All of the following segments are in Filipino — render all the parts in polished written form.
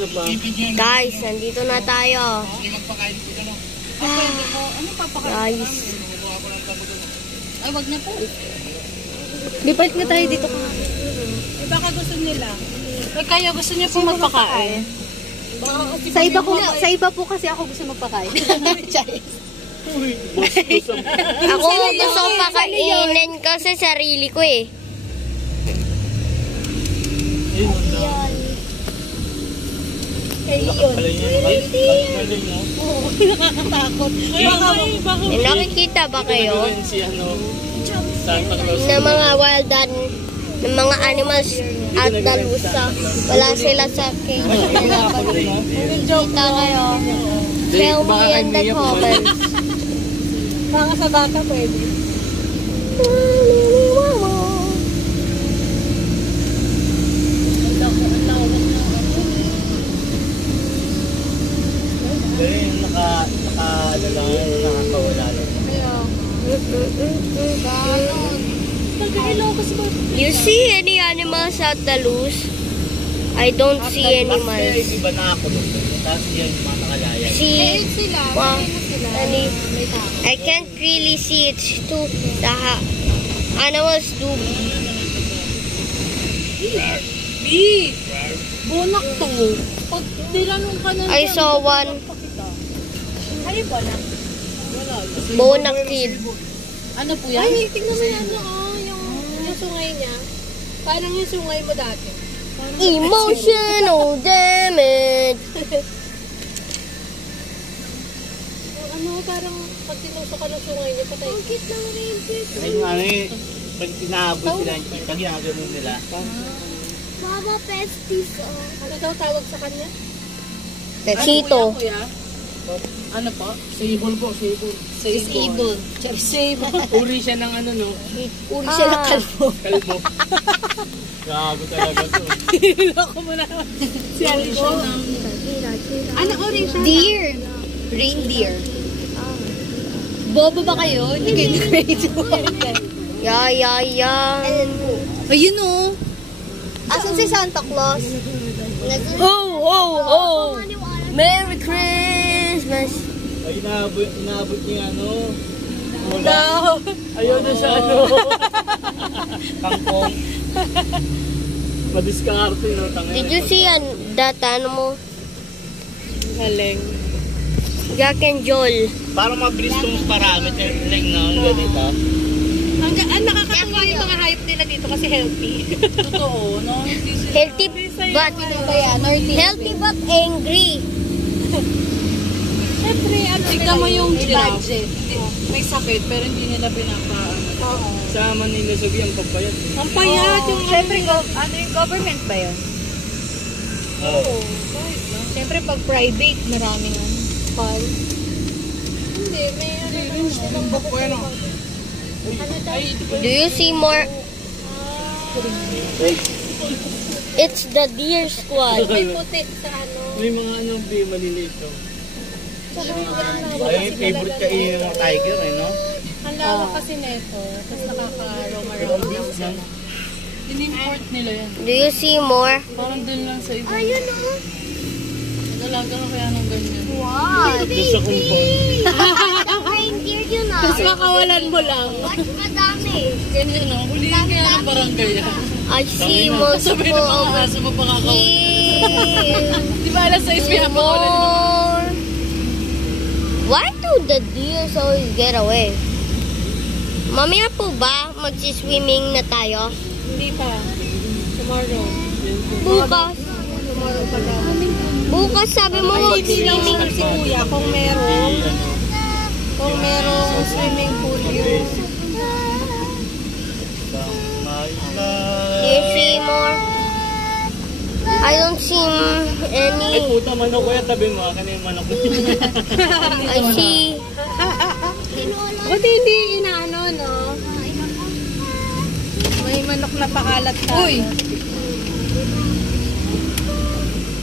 Ano pa? Guys, nandito na tayo. Guys. Ay, wag na po. Lipat nga tayo dito. Baka gusto nila. Kaya gusto niya po magpakain. Sa iba po kasi ako gusto magpakain. Ako gusto ko pakainin kasi sarili ko eh. Nakakatakot. May nakikita ba kayo? Santa Claus. Na mga wild ng mga animals at dalusa. Wala sila sa cage. Kita kayo. Tell me in the comments. Mga sa bata pwede. Nakakawala lang. You see any animals at the loose? I don't see animals. Iba na ako doon. Tapos yan yung mga nakalaya. See, I can't really see it too. The animals do. Bunak to. Pag nilanong ka na I saw one. Ano ba na? Bonak kid. Ano po yan? Ay, tingnan mo yan. Yung sungay niya. Parang yung sungay mo dati. Emotional damage. Parang pag tinusok ka ng sungay niya, patay. Ang cute lang rin. Pag tinahabot sila, pag ginagano nila. Mama pestis. Ano daw tawag sa kanya? Chito. Ano po? Sable po, sable. Sable. Uri siya ng ano, no? Uri siya ng kalbo. Kalbo. Gago talaga to. Ako muna. Si Alicia ng... Ano uri siya? Deer. Reindeer. Bobo ba kayo? Hindi kayo grade 1. Yan. Ayun o. Asan si Santa Claus? Oh. Merry Christmas. Ay, inaabot niya ano. No. Ayun na siya ano. Kangkong. Madiskarte, no? Did you see that animal? Galing. Jack and Joel. Parang mabilis itong paramit. Like na, ganito. Ang nakakatawa yung mga hype nila dito kasi healthy. Totoo, no? Healthy but angry. Siyempre, tignan mo yung giraffe. May sakit pero hindi nila pinapaano. Sa Manila sabi ang papayat. Ang payat yung... Siyempre, ano yung government ba yun? Oo. Siyempre, pag private, maraming call. Hindi, may ano. Do you see more? It's the deer squad. May puti sa ano. May mga ano, maliliit to. Ayun yung favorite kainin ng tiger, eh, no? Ang lawak kasi neto. Tapos nakaka-roam-around. In-import nila yan. Do you see more? Parang dun lang sa iba. Ayun o. Nagalaga ka kaya ng ganyan. Wow. Doon sa kumpong. Reindeer yun ah. Tapos makawalan mo lang. Watch madami. Ganyan o. Hulihin kaya ng barangay yan. I see multiple Sabi ng mga kaso mo deer. Di ba alas 6 pinapakawalan mo? Why do the deers always get away? Mamaya po ba magsiswimming na tayo? Hindi pa. Tomorrow. Bukas. Tomorrow pa daw. Bukas sabi mo Swimming magsiswimming. si kuya kung merong swimming pool yun. Do you see more? I don't see Ay, any. puta, manok ko yan. Tabi mo, akin yung manok ko. I see. Buti hindi inaano, no? May manok na pakalat ka. Uy!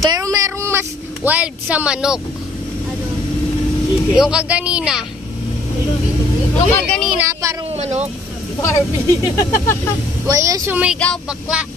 Pero merong mas wild sa manok. Chicken. Yung kaganina. Yung kaganina parang manok. Barbie. May sumigaw, bakla.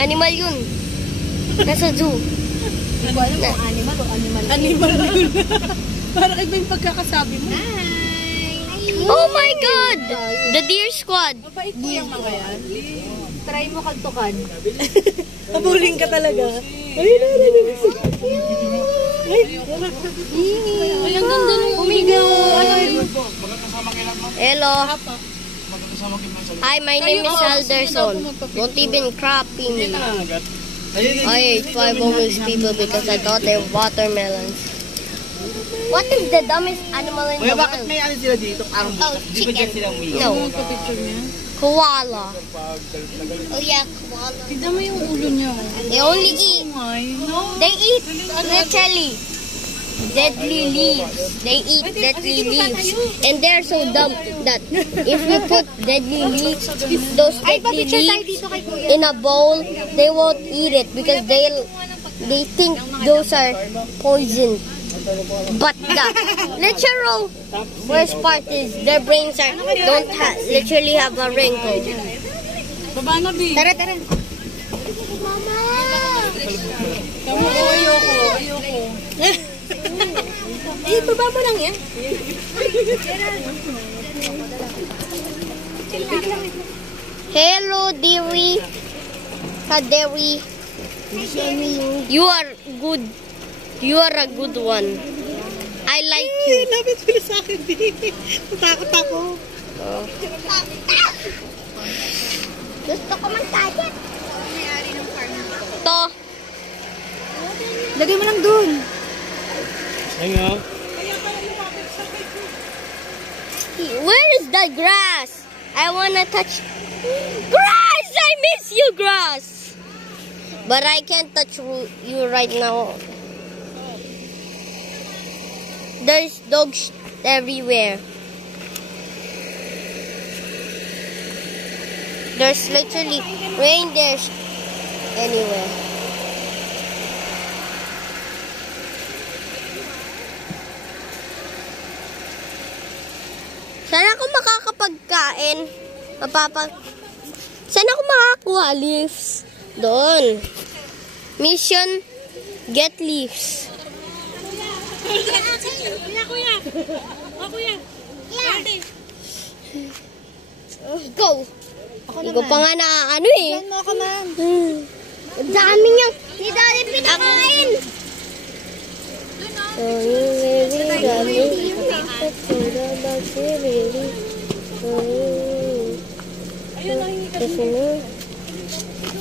Animal yun. Nasa zoo. Hindi ko alam kung animal o animal. Animal yun. Parang iba yung pagkakasabi mo. Oh my God! The deer squad. Mabait po yung mga yan. Try mo kaltukan. Nabuling ka talaga. Ay, ang ganda nung umigaw. Hello. Hi, my name is Alderson. Don't even copy me. I ate 5 homeless people because I thought they were watermelons. What is the dumbest animal in the Kuya, bakit world? may ano sila dito? Parang Oh, di ba dyan chicken. sila umiyak? No. Picture niya. Koala. Oh yeah, koala. Tignan mo yung ulo niya. They only eat. They eat literally deadly leaves. They eat deadly leaves. And they're so dumb that if you put deadly leaves, those deadly leaves in a bowl, they won't eat it because they think those are poison. But the literal worst part is their brains don't literally have a wrinkle. Baba na, B. Tara. Mama, ayoko. Eh, baba mo lang yan. Hello, dearie. Kaderi. You are good. You are a good one. I like you. Lapit mo sa akin, B. Natakot ako. Gusto ko mag-gadget. To. Lagay mo lang dun. Ayun nga. Where is the grass? I wanna touch grass. I miss you, grass. But I can't touch you right now. There's dogs everywhere. There's literally reindeers anywhere. Saan ako makakapagkain? Saan ako makakuha leaves? Doon. Mission, get leaves. Kuya. Go! Hindi ko pa nga ano eh. Yan mo ako, ma'am. Ang dami niyang, hindi dali pinakain.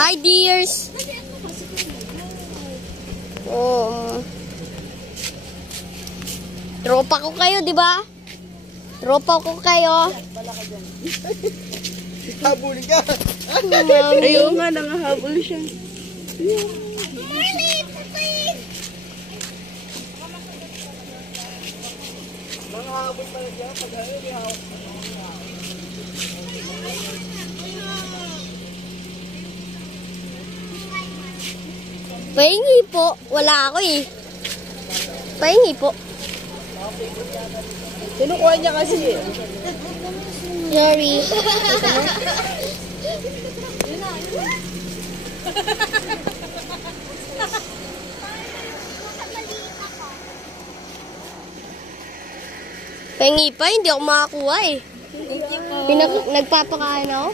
Hi dears! Tropa ko kayo, di ba? Tropa ko kayo. Habulin ka! Ayun nga, nangahabol siya. Pahingi po. Wala ako eh. Pahingi po. Kinukuha niya kasi eh. Sorry. Pahingi pa, hindi ako makakuha eh. Nagpapakain ako.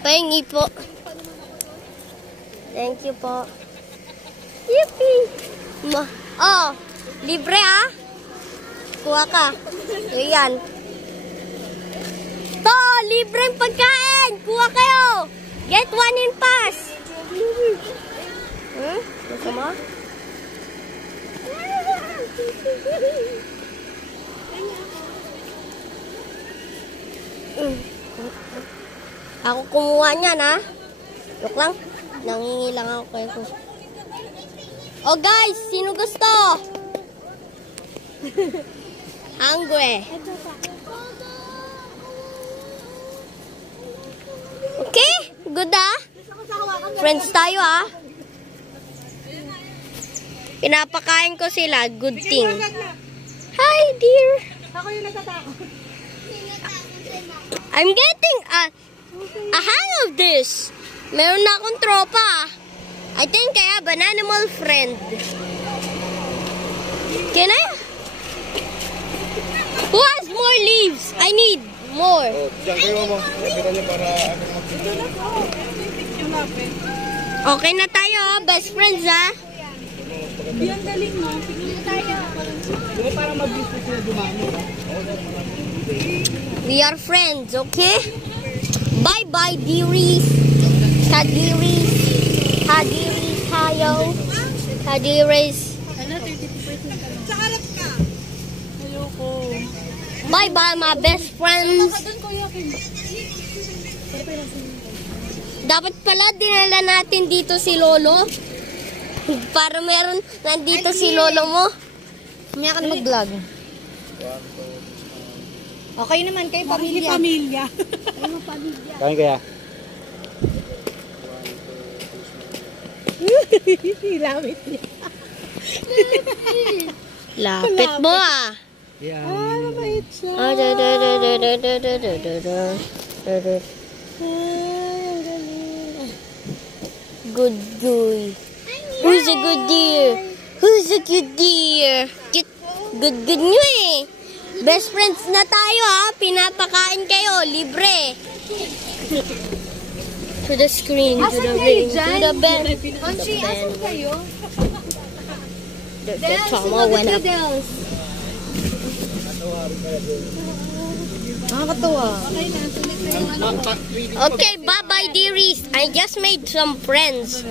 Pahingi po. Thank you po. Yippee! Oh, libre ah. Kuha ka. Ayan. To, libreng pagkain. Kuha kayo. Get one in pass. Gusto mo? Ako kumuha niyan ha. Look lang. Nangingi lang ako kayo. Oh guys, sino gusto? Hungry. Okay? Good ah? Friends tayo ah. Pinapakain ko sila. Good thing. Hi dear. Ako yung natatakot. I'm getting a hang of this. Meron na akong tropa. I think I have an animal friend. Can I? Who has more leaves? I need more. Diyan kayo mo. Nakita niyo para Okay na tayo, best friends ha. Yung galing mo. Hindi para mag-business sila dumami. We are friends, okay? Bye-bye, dearies. Kadiris. Kadiris tayo. Kadiris. Sa harap ka. Ayoko. Bye-bye, my best friends. Doon, Kuya Kim. Dapat pala dinala natin dito si Lolo. Para meron nandito si Lolo mo. Mamaya ka na mag-vlog. Okay naman, kayo pamilya. Pamilya. Kain kaya? Lamit niya. Lapit mo ah. Yeah. Mabait siya. Good boy. Who's a good deer? Who's a good deer? Good nyo eh. Best friends na tayo ha. Pinapakain kayo. Libre. To the screen. To the ring. To the bed. Monchi, asan kayo? The trauma went up. Nakakatawa. Okay, bye-bye dearies. I just made some friends.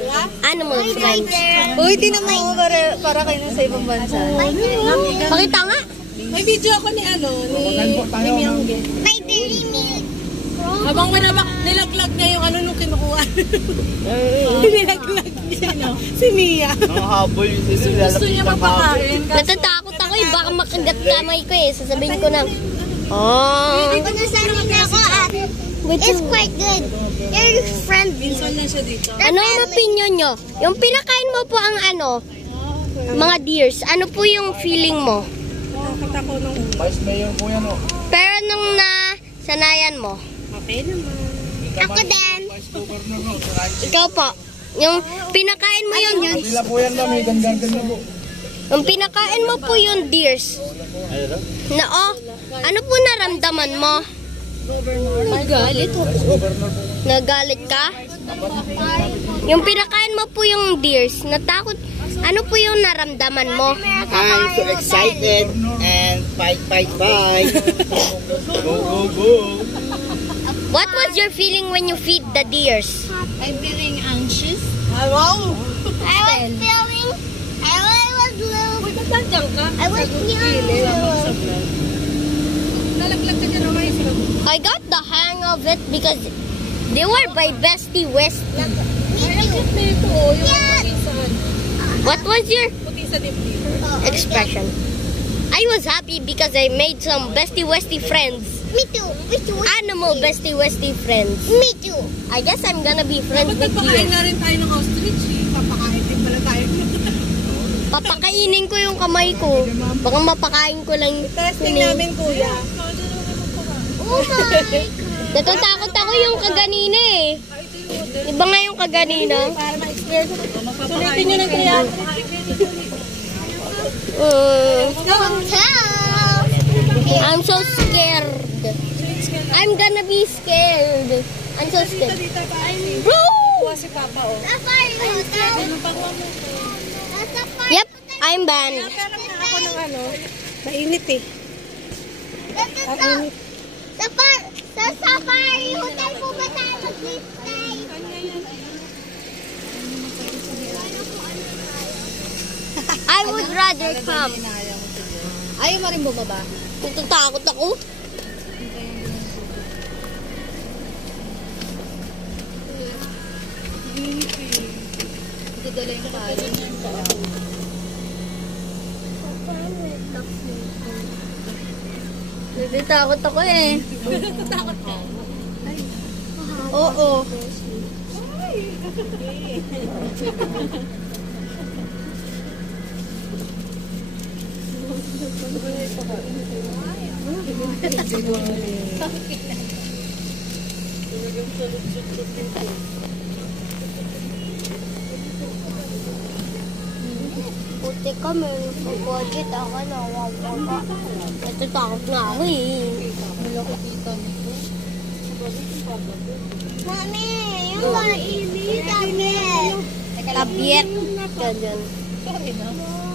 Animal friends. Uy, tinan mo para kayo nasa ibang bansa. Pakita nga. May video ako ni ni Miyongge. May dairy milk. Habang nilaglag niya yung nung kinukuha. Nilaglag niya. Si Mia. Nakahabol yung sila. Gusto niya mapakain. Natatakot ako eh. Baka makagat kamay ko eh. Sasabihin ko na. Oh. Ako nasabihin ako at it's quite good. You're friendly. Minsan na siya dito. Ano ang opinion nyo? Yung pinakain mo po ang mga deers. Ano po yung feeling mo? Nakakita ko nung Vice Mayor po yan o. Pero nung nasanayan mo? okay naman. Ako din. Vice Governor no. Sa ranch. Ikaw po. Yung pinakain mo yung Sila po yan ma'am. Hidden garden na po. yung pinakain mo po yung deers. Ayun Na ano po naramdaman mo? Galit. Governor po. Nagalit ka? Yung pinakain mo po yung deers, natakot. Ano po yung naramdaman mo? I'm so excited and fight. Go. What was your feeling when you feed the deers? I'm feeling anxious. Wow! I was feeling, Nandiyan ka? I was feeling, Nalaglag ka dyan naman yung I got the hang of it because they were by Bestie West. dito, yung puti sa What was your puti sa dibdib. expression? I was happy because I made some Bestie Westie friends. Me too. Animal Bestie Westie friends. Me too. I guess I'm gonna be friends Dapat with nagpakain you. na rin tayo ng ostrich eh. Papakain din pala tayo. Papakainin ko yung kamay ko. Baka mapakain ko lang. Testing yun eh. namin kuya. Oh my. Natatakot ako yung kaganina eh. Iba nga yung kaganina. Para ma-experience. Sulitin nyo ng kuya. I'm so scared. I'm gonna be scared. I'm so scared. Bro! Kuha si Papa oh. Anong pagwa mo? Yep, I'm banned. Hanap na ako ng mainit eh. Sa safari hotel po ba tayo mag-stay? I would rather come. Ayaw mo rin bumaba. Natatakot ako. Dadala yung kain. Natatakot ako eh. Natatakot ka. Oo. Puti kami, budget ako na wawaka. Natatakot na ako eh. Mami, yung kainin namin. Tabiet. Ganyan. Sorry na.